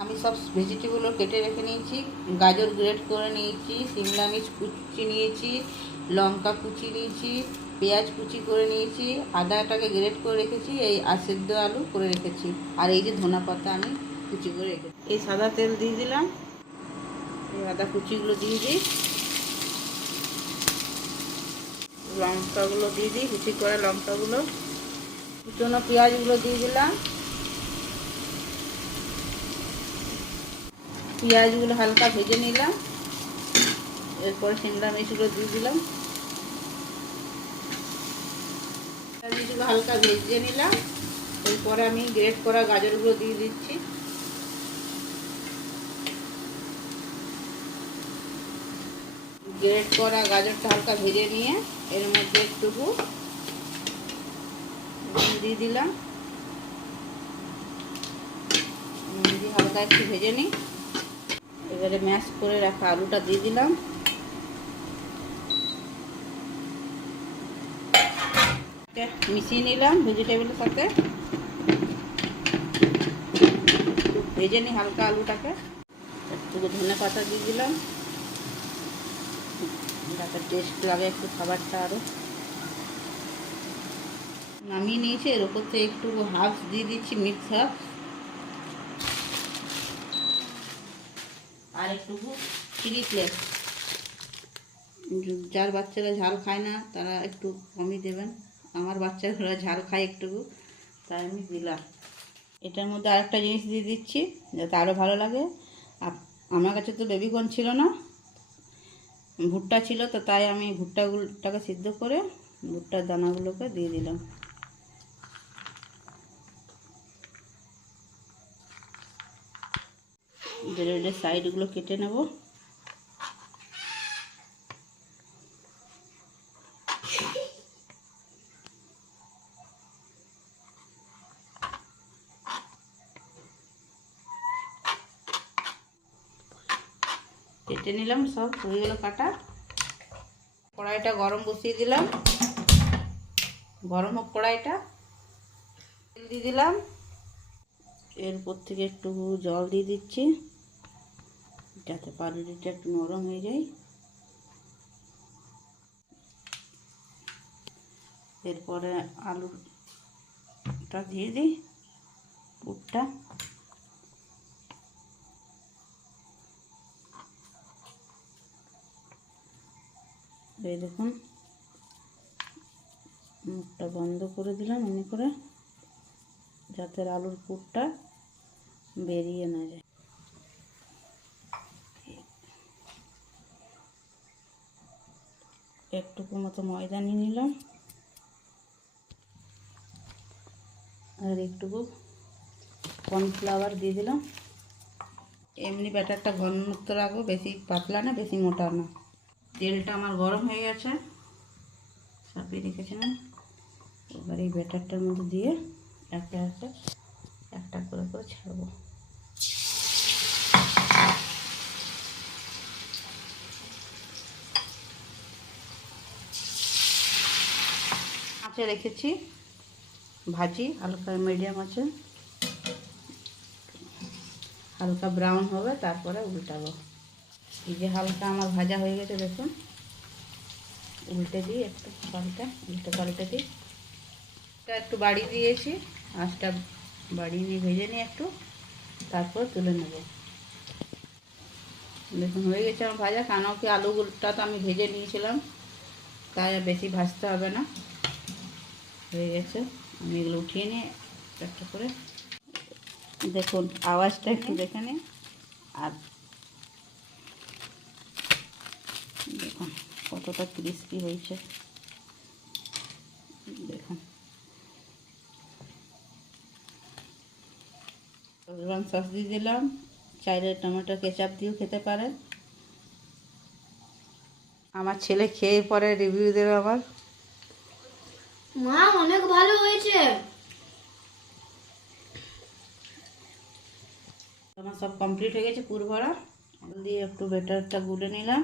আমি সব ভেজিটেবলও কেটে রেখে নিয়েছি। গাজর গ্রেট করে নিয়েছি, সিমলা মির্চ কুচি নিয়েছি, লঙ্কা কুচি নিয়েছি, পেঁয়াজ কুচি করে নিয়েছি, আদাটাকে গ্রেট করে রেখেছি, এই সেদ্ধ আলু করে রেখেছি। আর এই যে ধনা পাতা আমি কুচি করে রেখেছি। এই সাদা তেল দিয়ে দিলাম, এই আদা কুচিগুলো দিয়ে দিই, লঙ্কাগুলো দিয়ে দিই, কুচি করে লঙ্কাগুলো, কুচনো পেঁয়াজগুলো দিয়ে দিলাম। পেঁয়াজগুলো হালকা ভেজে নিলাম, এরপরে সিমলা মির্চগুলো দিয়ে দিলাম, মির্চগুলো হালকা ভেজে নিলাম। এরপরে আমি গ্রেট করা গাজরগুলো দিয়ে দিচ্ছি। গ্রেট করা গাজরটা হালকা ভেজে নিয়ে এর মধ্যে একটুকু দিয়ে দিলাম, দিয়ে হালকা একটু ভেজে নিই। এবারে ম্যাশ করে রাখা আলুটা দিয়ে দিলাম, মিশিয়ে নিলাম ভেজিটেবলের সাথে, ভেজে নিই হালকা আলুটাকে। একটু ধনে পাতা দিয়ে দিলাম যাতে টেস্ট লাগে একটু খাবারটা আরও। নামিয়ে নিয়েছি, এর ওপর থেকে একটু হাফ দিয়ে দিচ্ছি, মিক্স হাফ, আর একটু চিলি ফ্লেক্স। যার বাচ্চারা ঝাল খায় না তারা একটু কমই দেবেন, আমার বাচ্চারা ঝাল খায় একটু, তাই আমি দিলাম। এটার মধ্যে আরেকটা জিনিস দিয়ে দিচ্ছি যাতে আরও ভালো লাগে। আমার কাছে তো বেবিকর্ন ছিল না, ভুট্টা ছিল, তো তাই আমি ভুট্টাগুলোটাকে সিদ্ধ করে ভুট্টার দানাগুলোকে দিয়ে দিলাম। ব্রেডের সাইডগুলো কেটে নেব। কেটে নিলাম, সব হয়ে গেল কাটা। কড়াইটা গরম বসিয়ে দিলাম, গরম হোক কড়াইটা, তেল দিয়ে দিলাম, এরপর থেকে একটু জল দিয়ে দিচ্ছি যাতে পাউরুটিটা একটু নরম হয়ে যায়। এরপরে আলুটা দিয়ে দিই, পুরটা, এই দেখুন মুখটা বন্ধ করে দিলাম এমনি করে যাতে আলুর পুরটা বেরিয়ে না যায়। একটুকু মতো ময়দা নিয়ে নিলাম আর একটুকু কর্নফ্লাওয়ার দিয়ে দিলাম। এমনি ব্যাটারটা ঘনত্ব রাখবো, বেশি পাতলা না বেশি মোটা না। তেলটা আমার গরম হয়ে গেছে, চাপিয়ে রেখেছিলাম। এবার এই ব্যাটারটার মধ্যে দিয়ে একটা একটা করে করে ছাড়বো। আঁচে রেখেছি, ভাজি হালকা মিডিয়াম আছে, হালকা ব্রাউন হবে, তারপরে উল্টাবো। এই যে হালকা আমার ভাজা হয়ে গেছে দেখুন, উল্টে দিই, একটু উল্টে পাল্টে দিই। এটা একটু বাড়িয়ে দিয়েছি, আঁচটা বাড়িয়ে নিয়ে ভেজে নিই একটু, তারপর তুলে নেব। দেখুন হয়ে গেছে আমার ভাজা। কেন কি আলুগুলোটা তো আমি ভেজে নিয়েছিলাম, তাই বেশি ভাজতে হবে না, হয়ে গেছে। আমি এগুলো উঠিয়ে নিয়ে একটা করে দেখুন, আওয়াজটা একটু দেখে নিন। আর দেখুন কতটা ক্রিস্পি হয়েছে, দেখুন। রং সস দিয়ে দিলাম, চাইলে টমেটো কেচাপ দিয়েও খেতে পারেন। আমার ছেলে খেয়ে পরে রিভিউ দেবে আবার, মা অনেক ভালো হয়েছে। আমার সব কমপ্লিট হয়ে গেছে পুর ভরা। দিয়ে একটু ব্যাটারটা গুলে নিলাম।